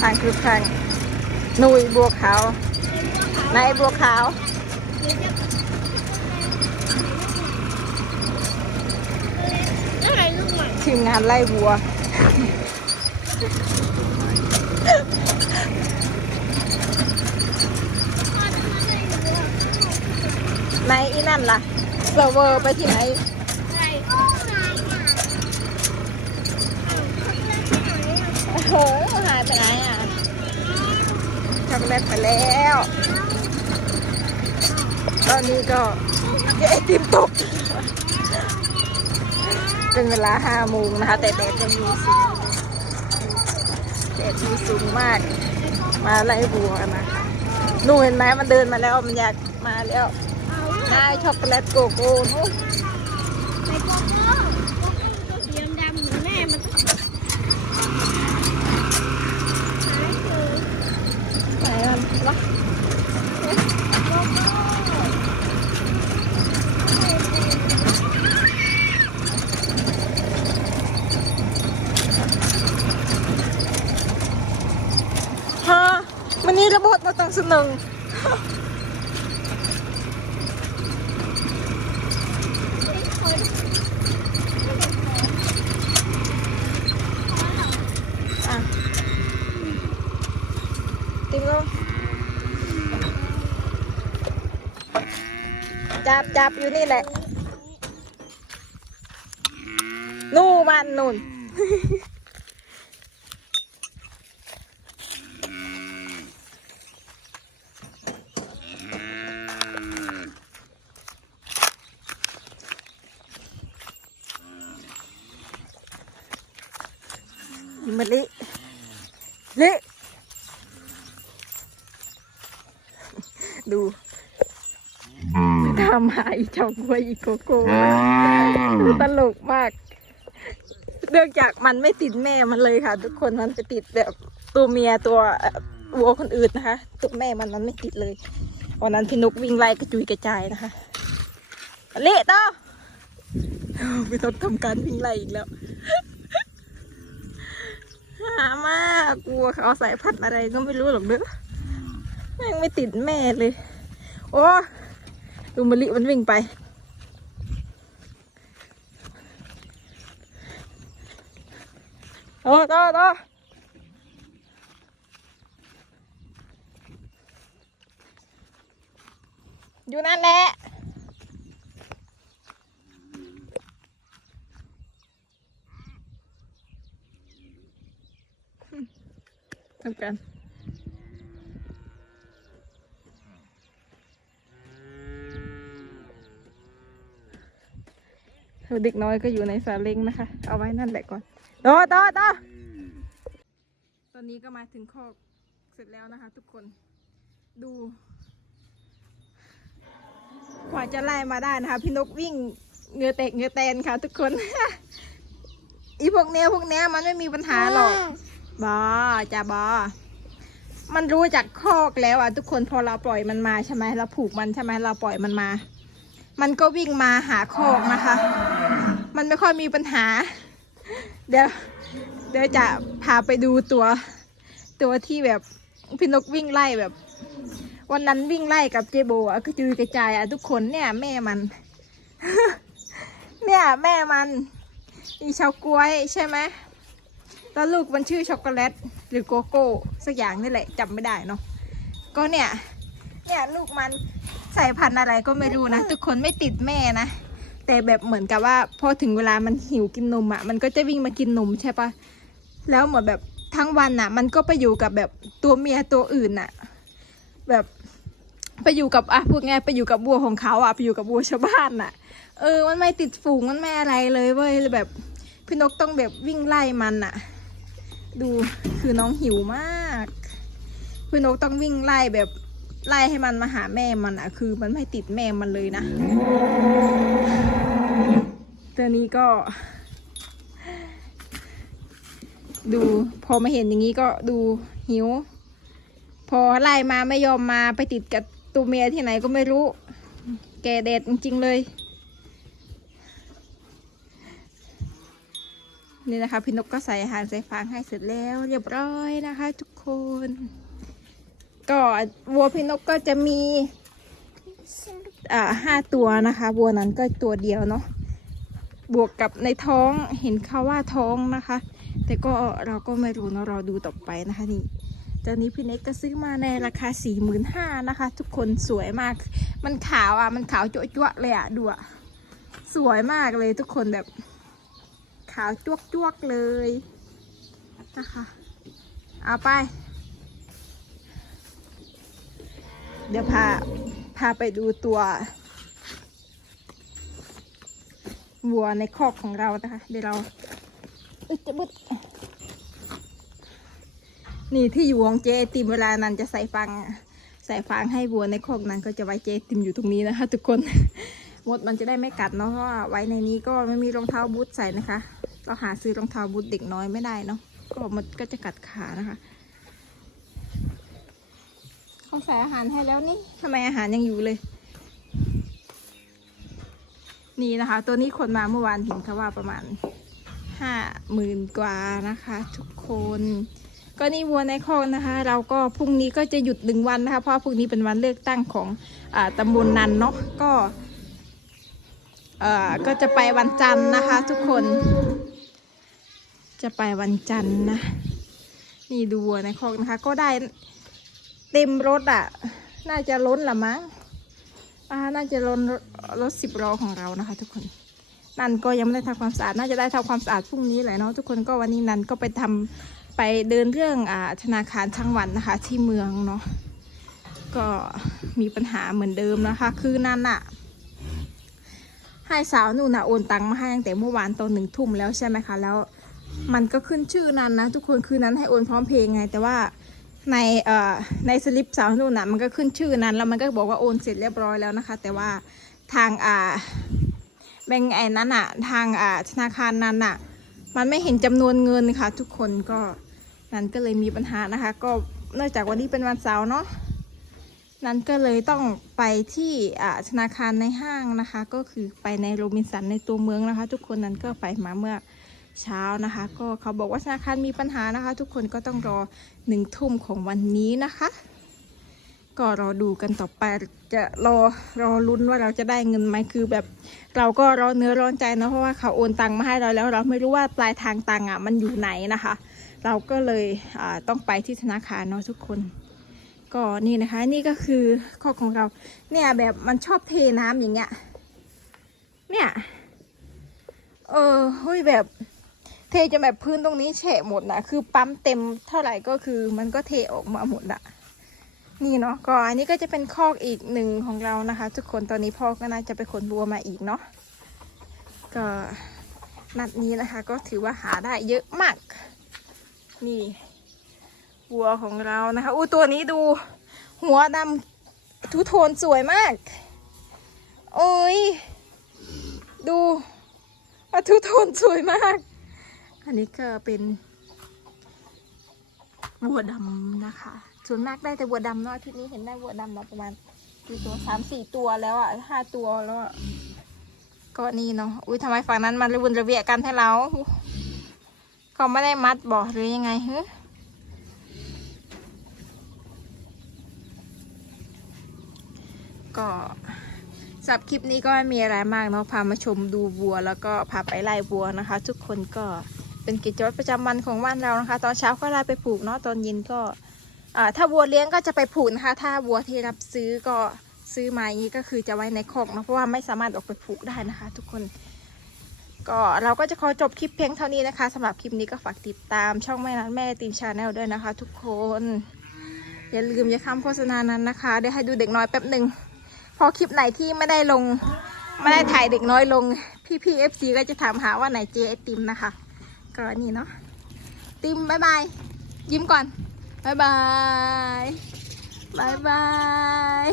ทางคือทางหนุยบัวขาวนายบัวขาวอะไรลูกใหม่ทีมงานไล่บัวในอีนั่นล่ะ เซิร์ฟเวอร์ไปที่ไหนอะไรโอ้ยอะโอ้โหหายไปไหนอะช็อกโกแลตไปแล้ว ตอนนี้ก็ยไอติมตก เป็นเวลาห้าโมงนะคะ แต่แดดยังมีสูงแดดมีสูงมาก มาไล่บัวนะคะนู่นเห็นไหมมันเดินมาแล้วมันอยากมาแล้ว เอานายช็อกโกแลตโกโก้นู่นใส่โกโก้โกโก้ตัวสีดำๆเหมือนแม่มันต้องหายคือไหนมันวะโกโก้ฮะมันนี่ระบบมาตั้งสนึงอะติมลง จับจับอยู่นี่แหละ นู่นมันนู่น มะลิลิดู ทำหาอีเจ้าบัวอีโกโก้ดูตลกมากเนื่องจากมันไม่ติดแม่มันเลยค่ะ ทุกคนมันไปติดแบบตัวเมียตัวเอ่อวัวคนอื่นนะคะ ตัวแม่มันมันไม่ติดเลยวันนั้นพี่นกวิ่งไล่กระจุยกระจายนะคะเละต่อพี่นกทำการวิ่งไล่อีกแล้วหามากกลัวเขาเอาสายพันธุ์อะไรก็ไม่รู้หรอกเด้อแม่งไม่ติดแม่เลย โอ้ ดูมะลิมันวิ่งไป โอ้ต่อต่ออยู่นั่นแหละทำกัน เด็กน้อยก็อยู่ในซาเล้งนะคะ เอาไว้นั่นแหละก่อนต่อต่อต่อตอนนี้ก็มาถึงคอกเสร็จแล้วนะคะ ทุกคนดูกว่าจะไล่มาได้นะคะ พี่นกวิ่งเหงือแตกเหงือแตนค่ะ ทุกคน อีพวกเนี้ยพวกเนี้ยมันไม่มีปัญหาหรอกบอจ้าบอมันรู้จากคอกแล้วอะทุกคนพอเราปล่อยมันมาใช่ไหมเราผูกมันใช่ไหมเราปล่อยมันมา มันก็วิ่งมาหาโคกนะคะ มันไม่ค่อยมีปัญหา เดี๋ยวเดี๋ยวจะพาไปดูตัว ตัวที่แบบพี่นกวิ่งไล่แบบ วันนั้นวิ่งไล่กับเจโบอะกระจุยกระจายอะทุกคนเนี่ยแม่มัน เนี่ยแม่มันอีเฉากล้วยใช่ไหมแล้วลูกมันชื่อช็อกโกแลตหรือโกโก้สักอย่างนี่แหละจำไม่ได้เนาะก็เนี่ย เนี่ยลูกมันสายพันธุ์อะไรก็ไม่รู้นะ ทุกคนไม่ติดแม่นะ แต่แบบเหมือนกับว่าพอถึงเวลามันหิวกินนมอะ่ะ มันก็จะวิ่งมากินนมใช่ปะแล้วเหมือนแบบทั้งวันอะ มันก็ไปอยู่กับแบบตัวเมียตัวอื่นอะ แบบไปอยู่กับอะพูดง่ายไปอยู่กับบัวของเขาอะไปอยู่กับบัวชาวบ้านอะ เออ มันไม่ติดฝูงมันไม่อะไรเลยเว้ยแบบพี่นกต้องแบบวิ่งไล่มันอะ ดูคือน้องหิวมากพี่นกต้องวิ่งไล่แบบ ไล่ให้มันมาหาแม่มันอะคือมันไม่ติดแม่มันเลยนะตัวนี้ก็ ดูพอมาเห็นอย่างนี้ก็ดูหิว พอไล่มาไม่ยอมมาไปติดกับตัวเมียที่ไหนก็ไม่รู้ แกแดดจริงๆเลยนี่นะคะพี่นกก็ใส่อาหารใส่ฟางให้เสร็จแล้วเรียบร้อยนะคะ ทุกคน ก็วัวพี่นกก็จะมีอ่าห้าตัวนะคะ วัวนั้นก็ตัวเดียวเนาะบวกกับในท้องเห็นเขาว่าท้องนะคะ แต่ก็เราก็ไม่รู้เนาะรอดูต่อไปนะคะนี่ตอนนี้พี่เน็กก็ซื้อมาในราคาสี่หมื่นห้านะคะ ทุกคนสวยมาก มันขาวอะ มันขาวจั่วๆเลยอะดูอะสวยมากเลยทุกคนแบบ ขาวจ้วกๆเลยนะคะ เอาไป เดี๋ยวพาพาไปดูตัววัวในคอกของเรานะคะ เดี๋ยวเราอึดจะบึดนี่ที่อยู่ของเจติมเวลานั้นจะใส่ฟางใส่ฟางให้วัวในคอกนั้น ก็จะไว้เจติมอยู่ตรงนี้นะคะ ทุกคนมดมันจะได้ไม่กัดเนาะเพราะไว้ในนี้ก็ไม่มีรองเท้าบูทใส่นะคะ เราหาซื้อรองเท้าบูทเด็กน้อยไม่ได้เนาะก็มันก็จะกัดขานะคะ ใส่อาหารให้แล้วนี่ทำไมอาหารยังอยู่เลย นี่นะคะ ตัวนี้คนมาเมื่อวานเห็นเขาว่าประมาณห้าหมื่นกว่านะคะ ทุกคน ก็นี่วัวในคลอกนะคะ เราก็พรุ่งนี้ก็จะหยุดหนึ่งวันนะคะ เพราะพรุ่งนี้เป็นวันเลือกตั้งของอตำบลนันเนาะก็เอ่อก็จะไปวันจันทร์นะคะ ทุกคน จะไปวันจันทร์นะ นี่ดูวัวในคลอกนะคะ ก็ได้ เต็มรถอะ น่าจะล้นละมั้งอ่าน่าจะล้นรถสิบล้อของเรานะคะ ทุกคน นันก็ยังไม่ได้ทำความสะอาด น่าจะได้ทำความสะอาดพรุ่งนี้แหละเนาะทุกคนก็วันนี้นันก็ไปทำไปเดินเรื่องอ่าธนาคารช่างวันนะคะ ที่เมืองเนาะก็มีปัญหาเหมือนเดิมนะคะ คือนันอะให้สาวหนูนะโอนตังมาให้ตั้งแต่เมื่อวานตอนหนึ่งทุ่มแล้วใช่ไหมคะ แล้ว มันก็ขึ้นชื่อนั้นนะ ทุกคนคือนั้นให้โอนพร้อมเพย์ไง แต่ว่า ในเอ่อในสลิปสาวหนูนะมันก็ขึ้นชื่อนั้นแล้วมันก็บอกว่าโอนเสร็จเรียบร้อยแล้วนะคะ แต่ว่าทางอ่าแบงก์ไอ้นั้นอะทางอ่าธนาคารนั้นอะมันไม่เห็นจำนวนเงินค่ะ ทุกคนก็นั้นก็เลยมีปัญหานะคะ ก็เนื่องจากวันนี้เป็นวันเสาร์เนาะนั้นก็เลยต้องไปที่อ่าธนาคารในห้างนะคะ ก็คือไปในโรบินสันในตัวเมืองนะคะ ทุกคนนั้นก็ไปมาเมื่อ เช้านะคะ ก็เขาบอกว่าธนาคารมีปัญหานะคะ ทุกคนก็ต้องรอหนึ่งทุ่มของวันนี้นะคะ ก็รอดูกันต่อไปจะรอรอลุ้นว่าเราจะได้เงินไหมคือแบบเราก็ร้อนเนื้อร้อนใจนะเพราะว่าเขาโอนตังมาให้เราแล้ว เราไม่รู้ว่าปลายทางตังอะมันอยู่ไหนนะคะ เราก็เลยต้องไปที่ธนาคารเนาะทุกคนก็นี่นะคะนี่ก็คือข้อของเราเนี่ยแบบมันชอบเทน้ำอย่างเงี้ยเนี่ยเออเฮ้ยแบบ เทจนแบบพื้นตรงนี้แฉะหมดนะคือปั๊มเต็มเท่าไหร่ก็คือมันก็เทออกมาหมดอะนี่เนาะก็อันนี้ก็จะเป็นคอกอีกหนึ่งของเรานะคะ ทุกคนตอนนี้พ่อก็น่าจะไปขนบัวมาอีกเนาะก็นัดนี้นะคะ ก็ถือว่าหาได้เยอะมาก นี่วัวของเรานะคะอู้ตัวนี้ดู หัวดำทุโทนสวยมาก โอ้ย ดูทุโทนสวยมาก อันนี้ก็เป็นวัวดำนะคะ ส่วนมากได้แต่วัวดำเนาะอาที่นี้เห็นได้วัวดำมาประมาณกี่ตัวสามสี่ตัวแล้วอะห้าตัวแล้วอะก็นี่เนาะอุ้ยทำไมฝั่งนั้นมันระวนระเวียกันให้เราเขาไม่ได้มัดบอหรือยังไงเฮ้ก็สำหรับคลิปนี้ก็ไม่มีอะไรมากเนาะพามาชมดูวัว แล้วก็พาไปไล่วัวนะคะ ทุกคนก็ เป็นกิจวัตรประจำวันของบ้านเรานะคะ ตอนเช้าก็ไล่ไปผูกเนาะตอนเย็นก็ถ้าวัวเลี้ยงก็จะไปผูกนะคะ ถ้าวัวที่รับซื้อก็ซื้อมาอย่างนี้ก็คือจะไว้ในคอกเนาะเพราะว่าไม่สามารถออกไปผูกได้นะคะ ทุกคน ก็เราก็จะขอจบคลิปเพียงเท่านี้นะคะสำหรับคลิปนี้ก็ฝากติดตามช่องแม่นัดแม่ทีมชาแนลด้วยนะคะ ทุกคน อย่าลืมอย่าข้ามโฆษณานั้นนะคะเดี๋ยวให้ดูเด็กน้อยแป๊บหนึ่งพอคลิปไหนที่ไม่ได้ลงไม่ได้ถ่ายเด็กน้อยลง พี่พีเอฟซีก็จะถามหาว่าไหนเจไอติมนะคะ ก็นี่เนาะติมบายบายยิ้มก่อนบายบายบายบาย